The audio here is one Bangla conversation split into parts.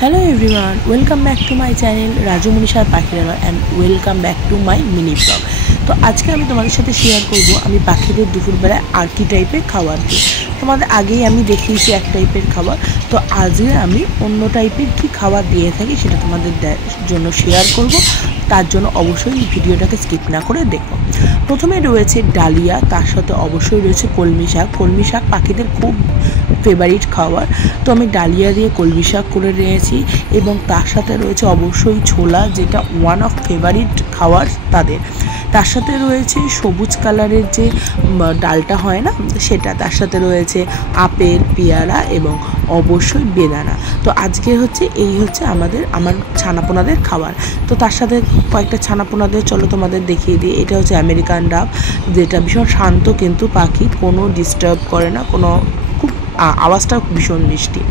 Hello everyone, welcome back to my channel Raju Munishar Pakhirala and welcome back to my mini vlog। তো আজকে আমি তোমাদের সাথে শেয়ার করব আমি পাখিদের দুপুরবেলায় আর কি টাইপের খাবার দিই। তোমাদের আগেই আমি দেখিয়েছি এক টাইপের খাবার, তো আজকে আমি অন্য টাইপের কি খাবার দিয়ে থাকি সেটা তোমাদের জন্য শেয়ার করব। তার জন্য অবশ্যই ভিডিওটাকে স্কিপ না করে দেখো। প্রথমে রয়েছে ডালিয়া, তার সাথে অবশ্যই রয়েছে কলমি শাক। কলমি শাক পাখিদের খুব ফেভারিট খাবার, তো আমি ডালিয়া দিয়ে কলমি শাক করে নিয়েছি এবং তার সাথে রয়েছে অবশ্যই ছোলা, যেটা ওয়ান অফ ফেভারিট খাবার তাদের। তার সাথে রয়েছে সবুজ কালারের যে ডালটা হয় না সেটা, তার সাথে রয়েছে আপেল, পেয়ারা এবং অবশ্যই বেদানা। তো আজকে এই হচ্ছে আমার ছানাপোনাদের খাবার। তো তার সাথে কয়েকটা ছানাপোনাদের চলো তোমাদের দেখিয়ে দিই। এটা হচ্ছে আমেরিকান ডাব, যেটা ভীষণ শান্ত কিন্তু পাখি, কোনো ডিস্টার্ব করে না, কোনো খুব আওয়াজটা ভীষণ মিষ্টি।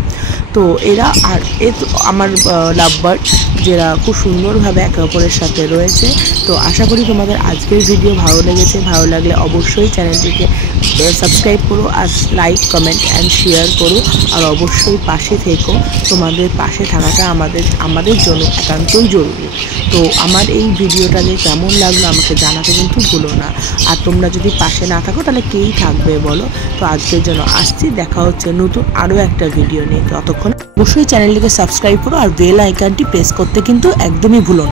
তো এরা আর আমার লাভ বার্ড, যারা খুব সুন্দরভাবে একে অপরের সাথে রয়েছে। তো আশা করি তোমাদের আজকের ভিডিও ভালো লেগেছে। ভালো লাগলে অবশ্যই চ্যানেলটিকে সাবস্ক্রাইব করো আর লাইক, কমেন্ট অ্যান্ড শেয়ার করো, আর অবশ্যই পাশে থেকো। তোমাদের পাশে থাকাটা আমাদের জন্য একান্তই জরুরি। তো আমার এই ভিডিওটাকে কেমন লাগলো আমাকে জানাতে কিন্তু ভুলো না। আর তোমরা যদি পাশে না থাকো তাহলে কেই থাকবে বলো। তো আজকের জন্য আসছি, দেখা হচ্ছে নতুন আরও একটা ভিডিও নিয়ে। ততক্ষণ অবশ্যই চ্যানেলটিকে সাবস্ক্রাইব করো আর বেল আইকনটি প্রেস করতে কিন্তু একদমই ভুলো না।